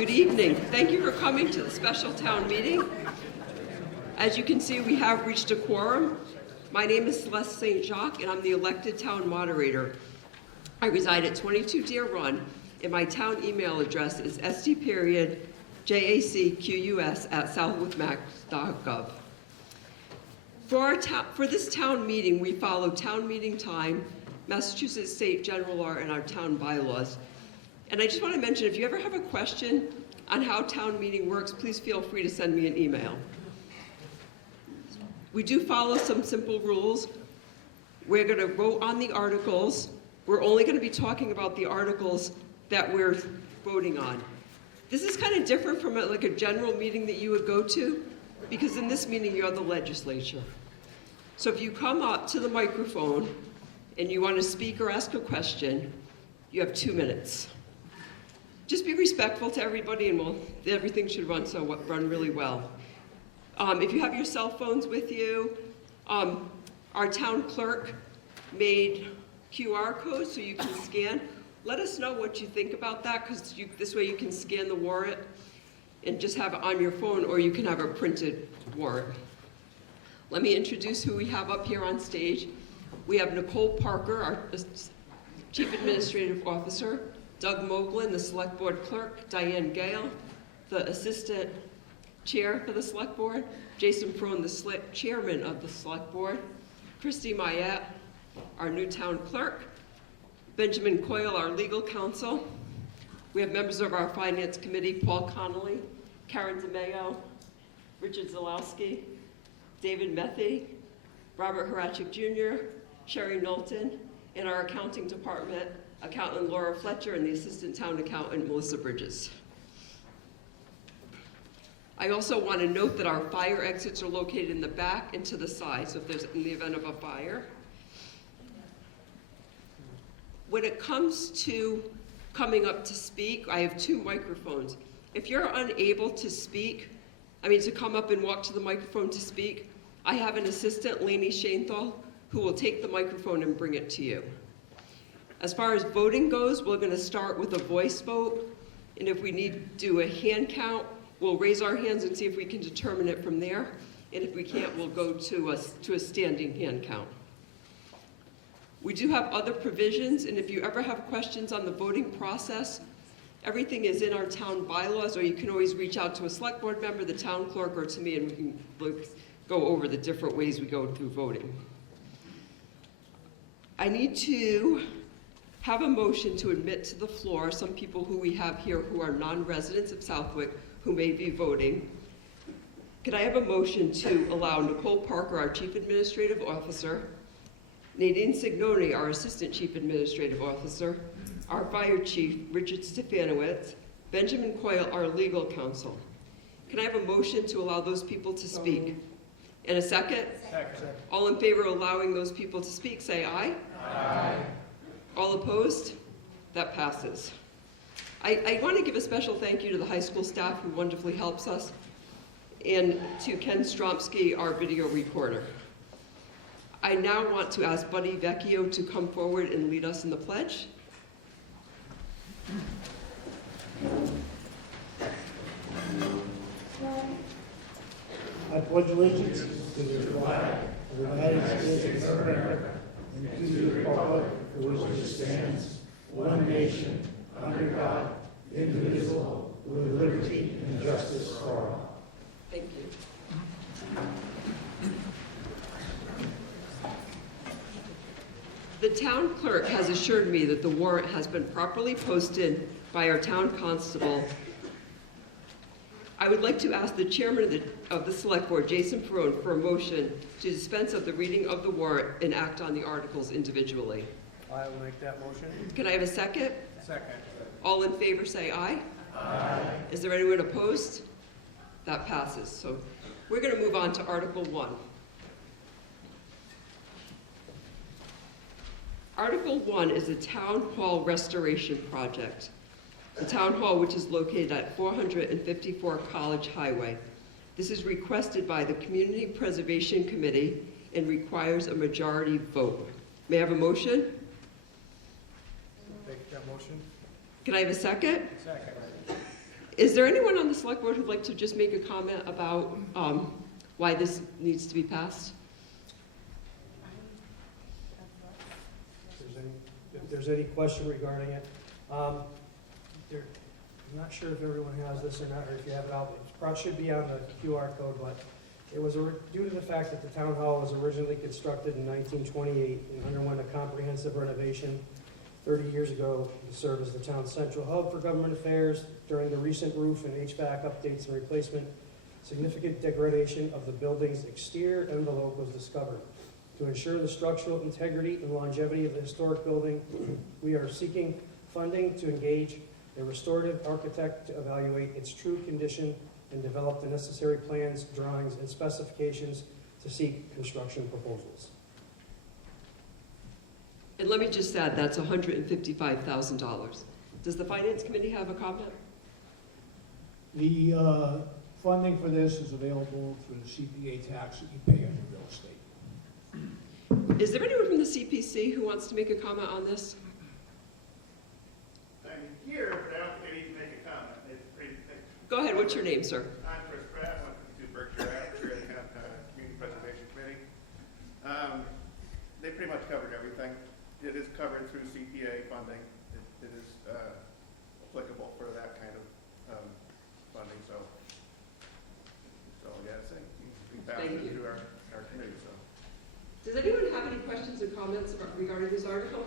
Good evening. Thank you for coming to the special town meeting. As you can see, we have reached a quorum. My name is Celeste St. Jacques, and I'm the elected town moderator. I reside at 22 Deer Run, and my town email address is st.jacqus@southwickmax.gov. For this town meeting, we follow town meeting time, Massachusetts State General Law, and our town bylaws. And I just want to mention, if you ever have a question on how town meeting works, please feel free to send me an email. We do follow some simple rules. We're going to vote on the articles. We're only going to be talking about the articles that we're voting on. This is kind of different from like a general meeting that you would go to, because in this meeting you're the legislature. So if you come up to the microphone and you want to speak or ask a question, you have 2 minutes. Just be respectful to everybody, and everything should run really well. If you have your cell phones with you, our town clerk made QR codes so you can scan. Let us know what you think about that, because this way you can scan the warrant and just have it on your phone, or you can have a printed warrant. Let me introduce who we have up here on stage. We have Nicole Parker, our Chief Administrative Officer, Doug Moglen, the Select Board Clerk, Diane Gale, the Assistant Chair for the Select Board, Jason Prone, the Chairman of the Select Board, Christy Mayette, our new Town Clerk, Benjamin Coyle, our Legal Counsel. We have members of our Finance Committee, Paul Connolly, Karen DeMayo, Richard Zalowski, David Methy, Robert Horachek Jr., Sherry Knowlton, and our Accounting Department, Accountant Laura Fletcher, and the Assistant Town Accountant, Melissa Bridges. I also want to note that our fire exits are located in the back and to the side, so if there's in the event of a fire. When it comes to coming up to speak, I have 2 microphones. If you're unable to to come up and walk to the microphone to speak, I have an assistant, Lainey Shainthal, who will take the microphone and bring it to you. As far as voting goes, we're going to start with a voice vote, and if we need to do a hand count, we'll raise our hands and see if we can determine it from there, and if we can't, we'll go to a standing hand count. We do have other provisions, and if you ever have questions on the voting process, everything is in our town bylaws, or you can always reach out to a select board member, the town clerk, or to me, and we can go over the different ways we go through voting. I need to have a motion to admit to the floor some people who we have here who are non-residents of Southwick who may be voting. Could I have a motion to allow Nicole Parker, our Chief Administrative Officer, Nadine Signoni, our Assistant Chief Administrative Officer, our Fire Chief, Richard Stefanowitz, Benjamin Coyle, our Legal Counsel? Can I have a motion to allow those people to speak? And a second? Second. All in favor of allowing those people to speak, say aye. Aye. All opposed? That passes. I want to give a special thank you to the high school staff who wonderfully helps us, and to Ken Stromsky, our video recorder. I now want to ask Buddy Vecchio to come forward and lead us in the pledge. I pledge allegiance to the flag of the United States of America and to the republic for which it stands, one nation, under God, indivisible, with liberty and justice for all. Thank you. The town clerk has assured me that the warrant has been properly posted by our town constable. I would like to ask the chairman of the select board, Jason Perone, for a motion to dispense of the reading of the warrant and act on the articles individually. I will make that motion. Can I have a second? Second. All in favor say aye. Aye. Is there anyone opposed? That passes. So we're going to move on to Article 1. Article 1 is a town hall restoration project. The town hall, which is located at 454 College Highway. This is requested by the Community Preservation Committee and requires a majority vote. May I have a motion? Make that motion. Can I have a second? Second. Is there anyone on the select board who'd like to just make a comment about why this needs to be passed? If there's any question regarding it. I'm not sure if everyone has this or not, or if you have it out. It probably should be on the QR code, but it was due to the fact that the town hall was originally constructed in 1928 and underwent a comprehensive renovation 30 years ago to serve as the town's central hub for government affairs. During the recent roof and HVAC updates and replacement, significant degradation of the building's exterior envelope was discovered. To ensure the structural integrity and longevity of the historic building, we are seeking funding to engage a restorative architect to evaluate its true condition and develop the necessary plans, drawings, and specifications to seek construction proposals. And let me just add, that's $155,000. Does the finance committee have a comment? The funding for this is available through the CPA tax that you pay on your real estate. Is there anyone from the CPC who wants to make a comment on this? I'm here, but I don't think I need to make a comment. It's pretty, Go ahead, what's your name, sir? I'm Chris Pratt, I'm with the Berkshire Ave, Chair of the Community Preservation Committee. They pretty much covered everything. It is covered through CPA funding. It is applicable for that kind of funding, so that's all I gotta say. We passed Thank it you. through our committee, so. Does anyone have any questions or comments regarding this article?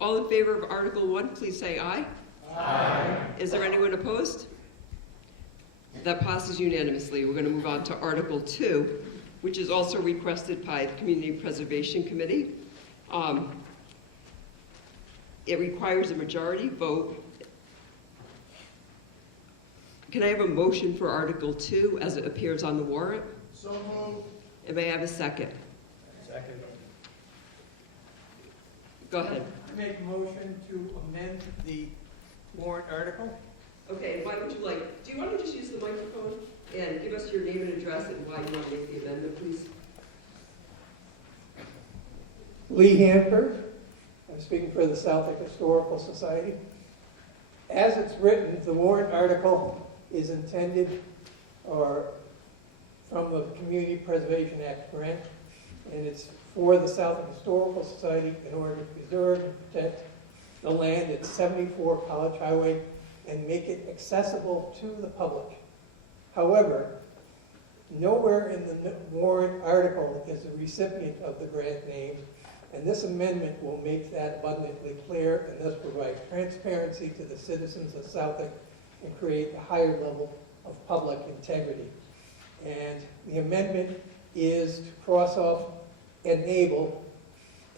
All in favor of Article 1, please say aye. Aye. Is there anyone opposed? That passes unanimously. We're going to move on to Article 2, which is also requested by the Community Preservation Committee. It requires a majority vote. Can I have a motion for Article 2 as it appears on the warrant? So moved. And may I have a second? Second. Go ahead. I make a motion to amend the warrant article. Okay, why would you like, do you want to just use the microphone and give us your name and address and why you want to make the amendment, please? Lee Hanford, I'm speaking for the Southwick Historical Society. As it's written, the warrant article is intended from the Community Preservation Act grant, and it's for the Southwick Historical Society in order to preserve and protect the land at 74 College Highway and make it accessible to the public. However, nowhere in the warrant article is the recipient of the grant named, and this amendment will make that abundantly clear and thus provide transparency to the citizens of Southwick and create a higher level of public integrity. And the amendment is to cross off enable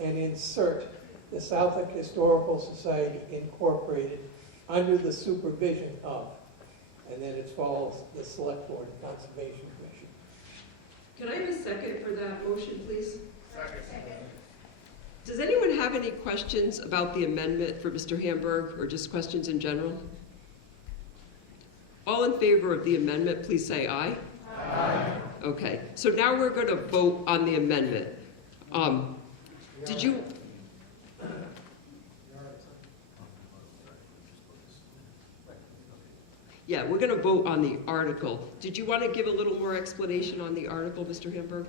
and insert the Southwick Historical Society Incorporated under the supervision of, and then it follows the Select Board and Conservation Commission. Can I have a second for that motion, please? Second. Does anyone have any questions about the amendment for Mr. Hamburg, or just questions in general? All in favor of the amendment, please say aye. Aye. Okay, so now we're going to vote on the amendment. Did you? Yeah, we're going to vote on the article. Did you want to give a little more explanation on the article, Mr. Hamburg?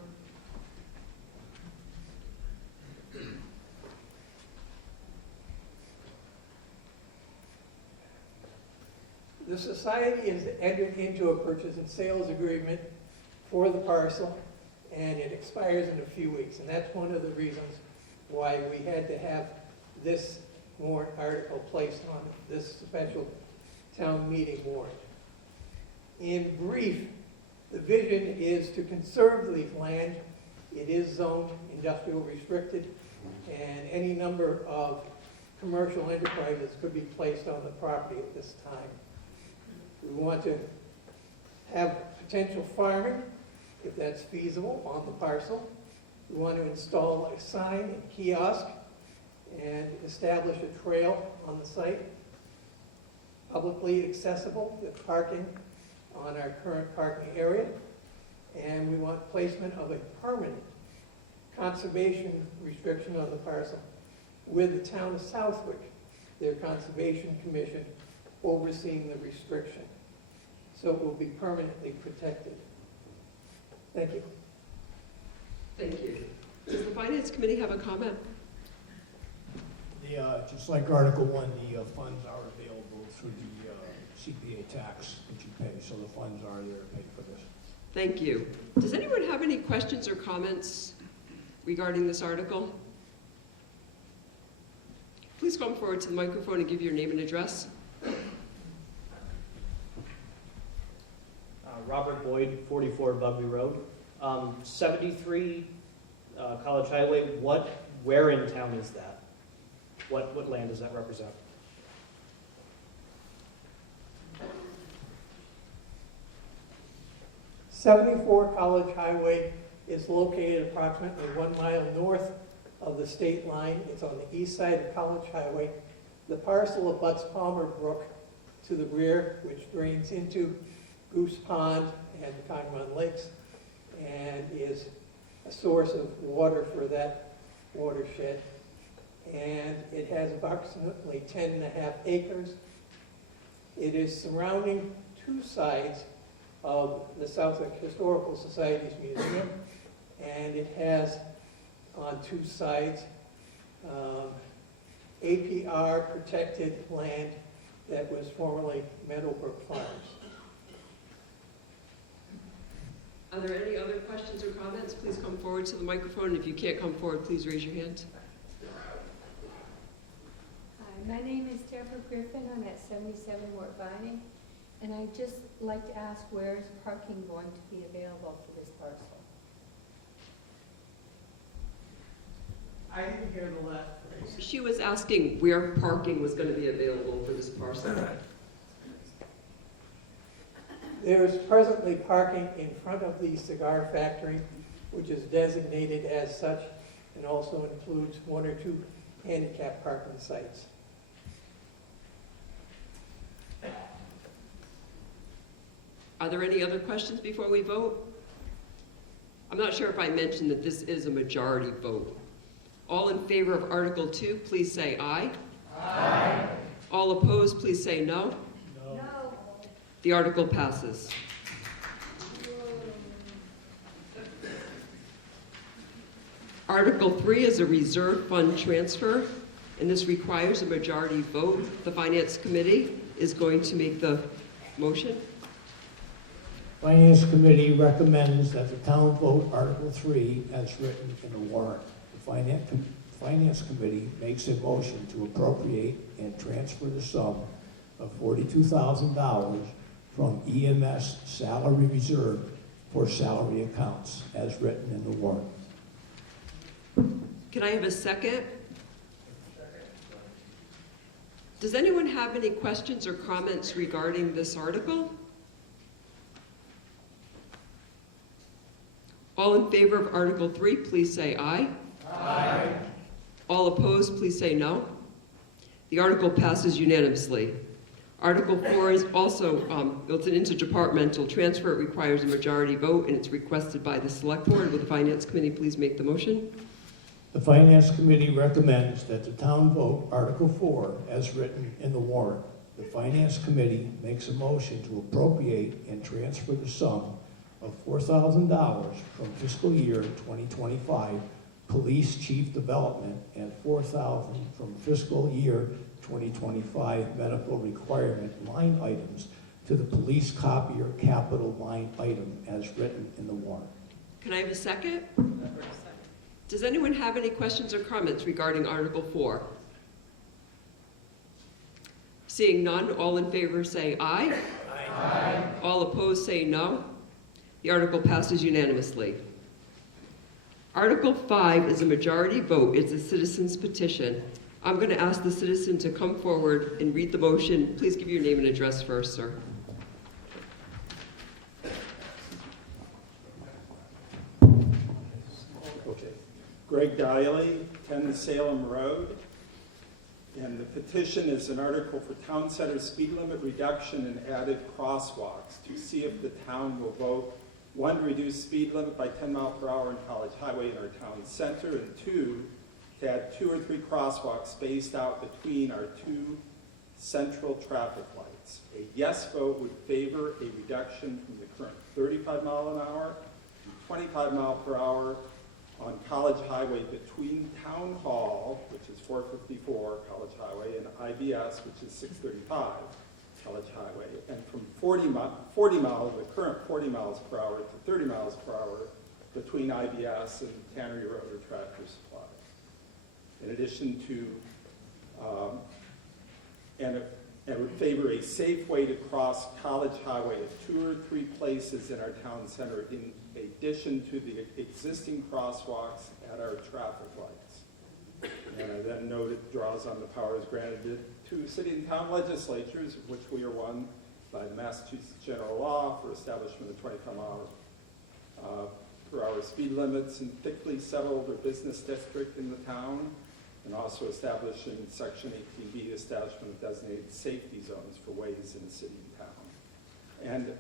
The society has entered into a purchase and sales agreement for the parcel, and it expires in a few weeks. And that's one of the reasons why we had to have this warrant article placed on this special town meeting warrant. In brief, the vision is to conserve the land. It is zoned industrial restricted, and any number of commercial enterprises could be placed on the property at this time. We want to have potential farming, if that's feasible, on the parcel. We want to install a sign and kiosk and establish a trail on the site, publicly accessible with parking on our current parking area. And we want placement of a permanent conservation restriction on the parcel with the town of Southwick their conservation commission overseeing the restriction. So it will be permanently protected. Thank you. Thank you. Does the Finance Committee have a comment? Just like Article 1, the funds are available through the CPA tax that you pay, so the funds are there to pay for this. Thank you. Does anyone have any questions or comments regarding this article? Please come forward to the microphone and give your name and address. Robert Boyd, 44 Bugby Road. 73 College Highway, where in town is that? What land does that represent? '74 College Highway is located approximately 1 mile north of the state line. It's on the east side of College Highway. The parcel abuts Palmer Brook to the rear, which drains into Goose Pond and Congamon Lakes, and is a source of water for that watershed. And it has approximately 10.5 acres. It is surrounding two sides of the Southwick Historical Society's museum, and it has on two sides APR protected land that was formerly Meadowbrook Farms. Are there any other questions or comments? Please come forward to the microphone. If you can't come forward, please raise your hand. Hi, my name is Deborah Griffin. I'm at 77 Wart Vining, and I'd just like to ask, where is parking going to be available for this parcel? I didn't hear the last phrase. She was asking where parking was going to be available for this parcel. There is presently parking in front of the cigar factory, which is designated as such, and also includes 1 or 2 handicap parking sites. Are there any other questions before we vote? I'm not sure if I mentioned that this is a majority vote. All in favor of Article 2, please say aye. Aye. All opposed, please say no. No. The article passes. Article 3 is a reserve fund transfer, and this requires a majority vote. The Finance Committee is going to make the motion. Finance Committee recommends that the town vote Article 3 as written in the warrant. The Finance Committee makes a motion to appropriate and transfer the sum of $42,000 from EMS salary reserve for salary accounts as written in the warrant. Can I have a second? Does anyone have any questions or comments regarding this article? All in favor of Article 3, please say aye. Aye. All opposed, please say no. The article passes unanimously. Article 4 is also, it's an interdepartmental transfer. It requires a majority vote, and it's requested by the Select Board. Will the Finance Committee please make the motion? The Finance Committee recommends that the town vote Article 4 as written in the warrant. The Finance Committee makes a motion to appropriate and transfer the sum of $4,000 from fiscal year 2025 police chief development and $4,000 from fiscal year 2025 medical requirement line items to the police copier capital line item as written in the warrant. Can I have a second? Does anyone have any questions or comments regarding Article 4? Seeing none, all in favor say aye. Aye. All opposed say no. The article passes unanimously. Article 5 is a majority vote. It's a citizen's petition. I'm going to ask the citizen to come forward and read the motion. Please give your name and address first, sir. Greg Diley, 10 Salem Road. And the petition is an article for town center speed limit reduction and added crosswalks to see if the town will vote, 1, to reduce speed limit by 10 miles per hour on College Highway in our town center, and 2, to add 2 or 3 crosswalks spaced out between our 2 central traffic lights. A yes vote would favor a reduction from the current 35 mile an hour to 25 mile per hour on College Highway between Town Hall, which is 454 College Highway, and IBS, which is 635 College Highway, and from 40 miles, the current 40 miles per hour to 30 miles per hour between IBS and Tannery Road or Tractor Supply. In addition to, and would favor a safe way to cross College Highway at 2 or 3 places in our town center in addition to the existing crosswalks at our traffic lights. And I then note it draws on the powers granted to city and town legislatures, of which we are one, by the Massachusetts General Law for establishment of 25 mile per hour speed limits in thickly settled or business district in the town, and also establishing Section 18B, establishment of designated safety zones for ways in the city and town. And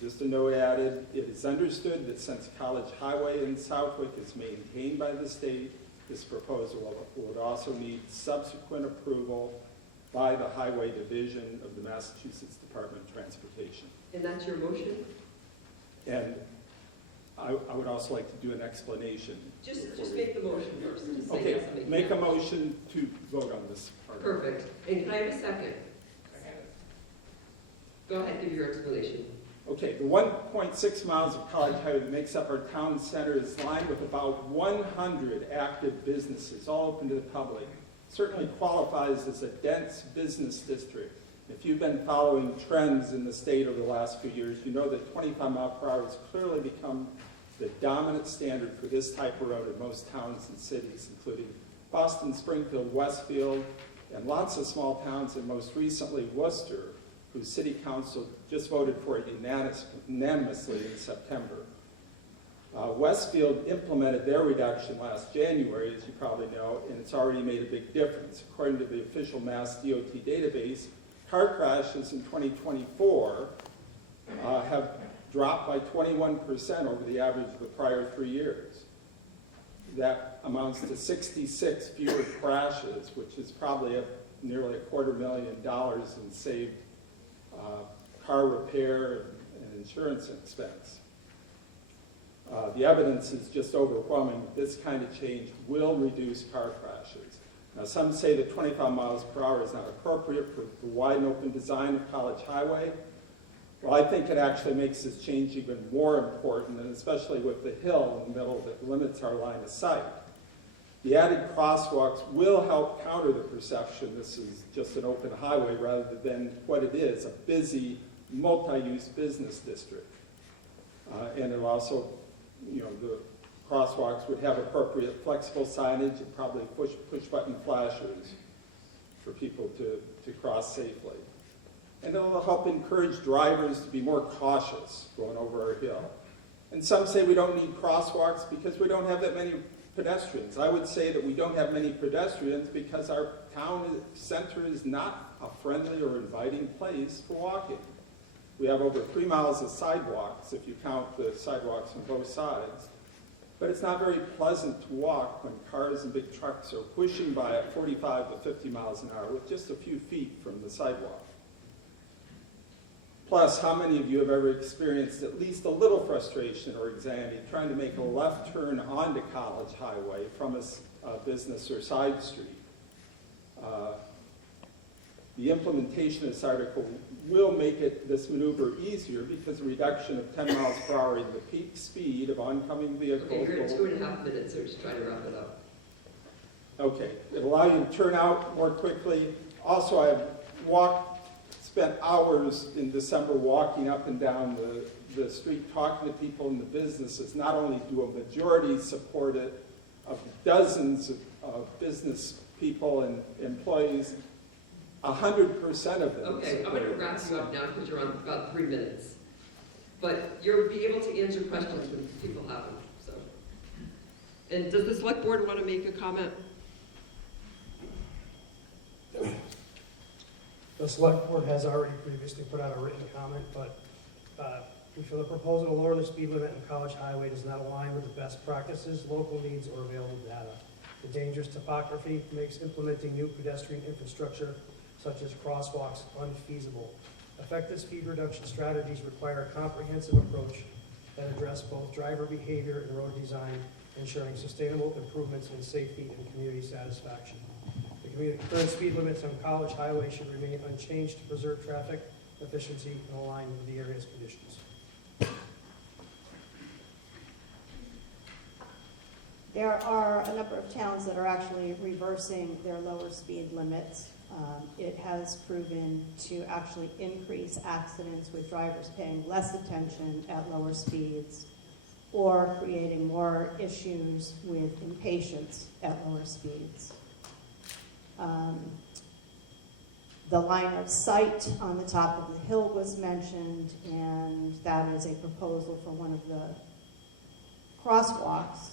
just a note added, it is understood that since College Highway in Southwick is maintained by the state, this proposal would also need subsequent approval by the Highway Division of the Massachusetts Department of Transportation. And that's your motion? And I would also like to do an explanation. Just make the motion first. Just say Okay, yes and make a yes. motion to vote on this part. Perfect. And can I have a second? Go ahead, give your explanation. Okay, the 1.6 miles of College Highway that makes up our town center is lined with about 100 active businesses, all open to the public. Certainly qualifies as a dense business district. If you've been following trends in the state over the last few years, you know that 25 mile per hour has clearly become the dominant standard for this type of road in most towns and cities, including Boston, Springfield, Westfield, and lots of small towns, and most recently Worcester, whose city council just voted for it unanimously in September. Westfield implemented their reduction last January, as you probably know, and it's already made a big difference. According to the official Mass DOT database, car crashes in 2024 have dropped by 21% over the average of the prior 3 years. That amounts to 66 fewer crashes, which is probably nearly $250,000 in saved car repair and insurance expense. The evidence is just overwhelming that this kind of change will reduce car crashes. Now, some say that 25 miles per hour is not appropriate for the wide and open design of College Highway. Well, I think it actually makes this change even more important, and especially with the hill in the middle that limits our line of sight. The added crosswalks will help counter the perception this is just an open highway rather than what it is, a busy, multi-use business district. And it'll also, the crosswalks would have appropriate flexible signage and probably push-button flashers for people to cross safely. And it'll help encourage drivers to be more cautious going over our hill. And some say we don't need crosswalks because we don't have that many pedestrians. I would say that we don't have many pedestrians because our town center is not a friendly or inviting place for walking. We have over 3 miles of sidewalks, if you count the sidewalks on both sides. But it's not very pleasant to walk when cars and big trucks are pushing by at 45 to 50 miles an hour with just a few feet from the sidewalk. Plus, how many of you have ever experienced at least a little frustration or anxiety trying to make a left turn onto College Highway from a business or side street? The implementation of this article will make this maneuver easier because a reduction of 10 miles per hour in the peak speed of oncoming vehicles. Okay, you're at 2.5 minutes, so just try to wrap it up. Okay, it'll allow you to turn out more quickly. Also, I've spent hours in December walking up and down the street, talking to people in the businesses. Not only do a majority support it, of dozens of business people and employees, 100% of them Okay, I'm support going to it. wrap you up now because you're on about 3 minutes. But you'll be able to answer questions when people have them, so. And does the select board want to make a comment? The select board has already previously put out a written comment, but we feel the proposal to lower the speed limit on College Highway does not align with the best practices, local needs, or available data. The dangerous topography makes implementing new pedestrian infrastructure, such as crosswalks, unfeasible. Effective speed reduction strategies require a comprehensive approach that address both driver behavior and road design, ensuring sustainable improvements in safety and community satisfaction. The current speed limits on College Highway should remain unchanged to preserve traffic efficiency and align with the area's conditions. There are a number of towns that are actually reversing their lower speed limits. It has proven to actually increase accidents with drivers paying less attention at lower speeds or creating more issues with impatience at lower speeds. The line of sight on the top of the hill was mentioned, and that is a proposal for one of the crosswalks.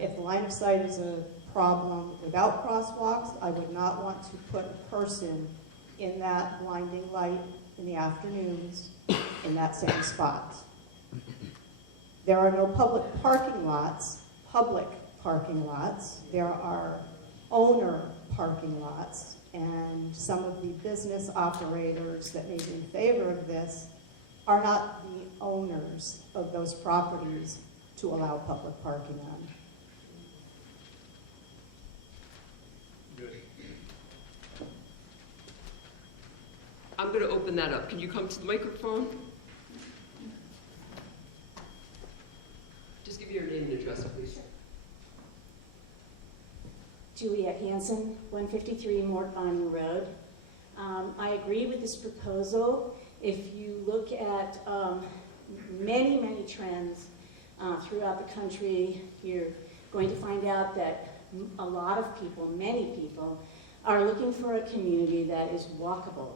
If the line of sight is a problem without crosswalks, I would not want to put a person in that blinding light in the afternoons in that same spot. There are no public parking lots. There are owner parking lots, and some of the business operators that may be in favor of this are not the owners of those properties to allow public parking on. I'm going to open that up. Can you come to the microphone? Just give me your name and address, please. Juliet Hansen, 153 Mort Bonny Road. I agree with this proposal. If you look at many, many trends throughout the country, you're going to find out that a lot of people, many people, are looking for a community that is walkable.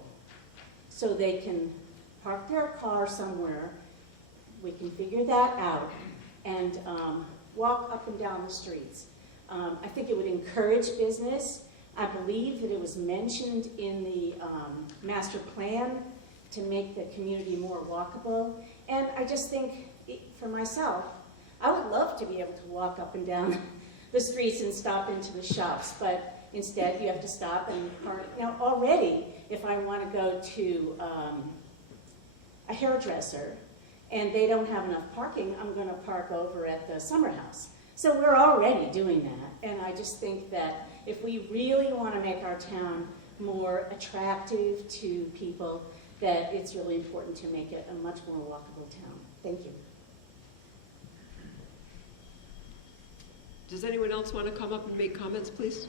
So they can park their car somewhere, we can figure that out, and walk up and down the streets. I think it would encourage business. I believe that it was mentioned in the master plan to make the community more walkable. And I just think, for myself, I would love to be able to walk up and down the streets and stop into the shops, but instead you have to stop and park. Now already, if I want to go to a hairdresser and they don't have enough parking, I'm going to park over at the summer house. So we're already doing that, and I just think that if we really want to make our town more attractive to people, that it's really important to make it a much more walkable town. Thank you. Does anyone else want to come up and make comments, please?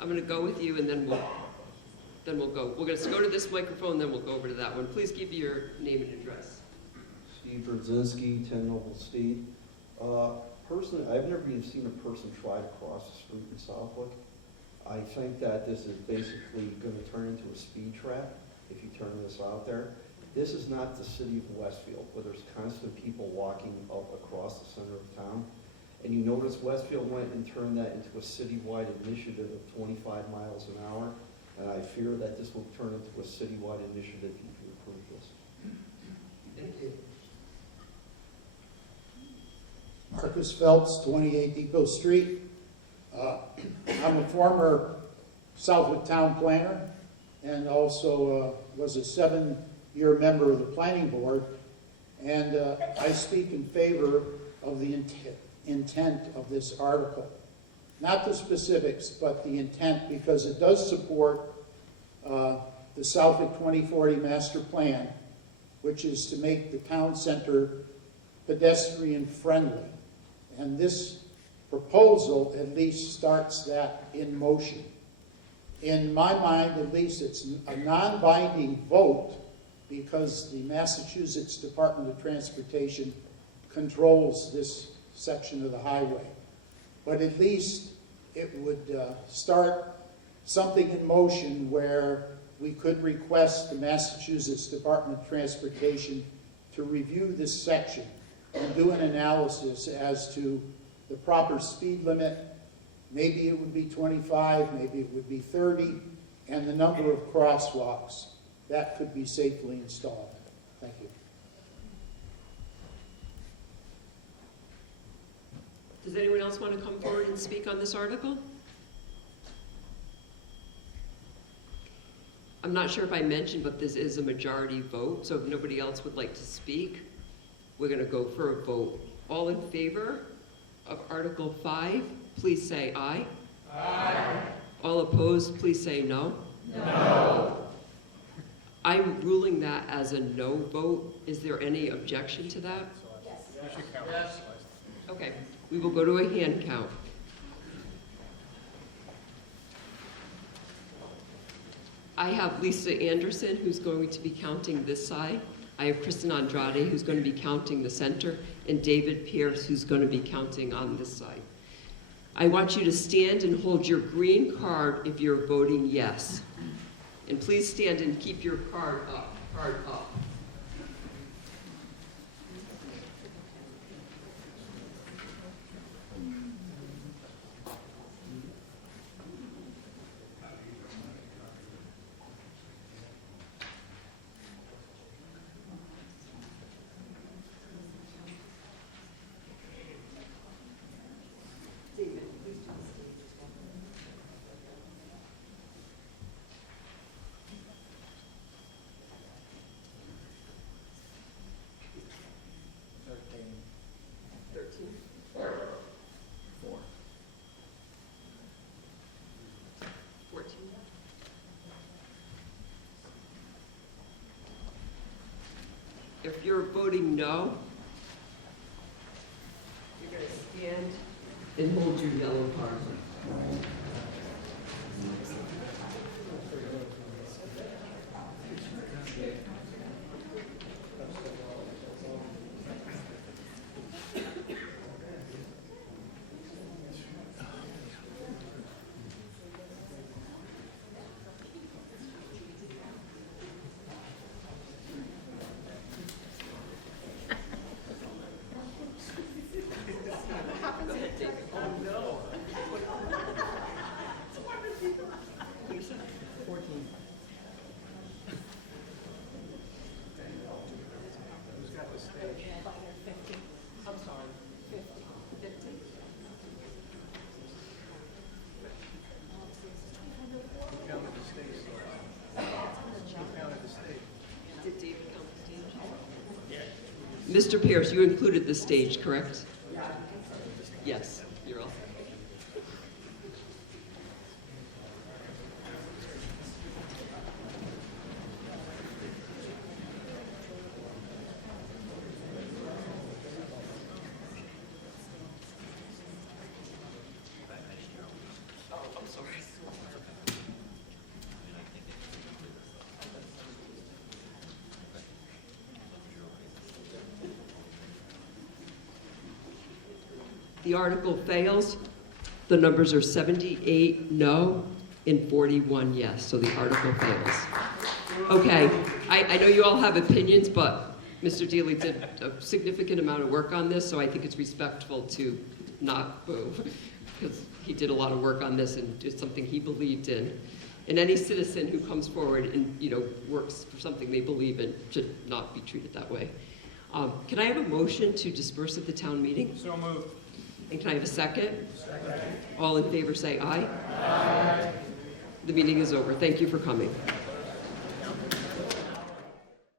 I'm going to go with you, and then we'll go. We're going to go to this microphone, then we'll go over to that one. Please give your name and address. Steve Brzezinski, 10 Noble Steed. Personally, I've never even seen a person try to cross the street in Southwick. I think that this is basically going to turn into a speed trap if you turn this out there. This is not the city of Westfield, where there's constant people walking up across the center of town. And you notice Westfield went and turned that into a citywide initiative of 25 miles an hour. And I fear that this will turn into a citywide initiative if you approve this. Thank you. Marcus Phelps, 28 Depot Street. I'm a former Southwick Town planner and also was a 7-year member of the planning board. And I speak in favor of the intent of this article. Not the specifics, but the intent, because it does support the Southwick 2040 master plan, which is to make the town center pedestrian friendly. And this proposal at least starts that in motion. In my mind, at least, it's a non-binding vote because the Massachusetts Department of Transportation controls this section of the highway. But at least it would start something in motion where we could request the Massachusetts Department of Transportation to review this section and do an analysis as to the proper speed limit. Maybe it would be 25, maybe it would be 30, and the number of crosswalks that could be safely installed. Thank you. Does anyone else want to come forward and speak on this article? I'm not sure if I mentioned, but this is a majority vote, so if nobody else would like to speak, we're going to go for a vote. All in favor of Article 5, please say aye. Aye. All opposed, please say no. No. I'm ruling that as a no vote. Is there any objection to that? Yes. Okay, we will go to a hand count. I have Lisa Anderson, who's going to be counting this side. I have Kristen Andrade, who's going to be counting the center, and David Pierce, who's going to be counting on this side. I want you to stand and hold your green card if you're voting yes. And please stand and keep your card up. If you're voting no, you're going to stand and hold your yellow card. Mr. Pierce, you included the stage, correct? Yes, you're all set. Oh, I'm sorry. The article fails. The numbers are 78 no and 41 yes, so the article fails. Okay, I know you all have opinions, but Mr. Dealey did a significant amount of work on this, so I think it's respectful to not boo, because he did a lot of work on this and it's something he believed in. And any citizen who comes forward and, works for something they believe in should not be treated that way. Can I have a motion to disperse at the town meeting? So moved. And can I have a second? Second. All in favor say aye. Aye. The meeting is over. Thank you for coming.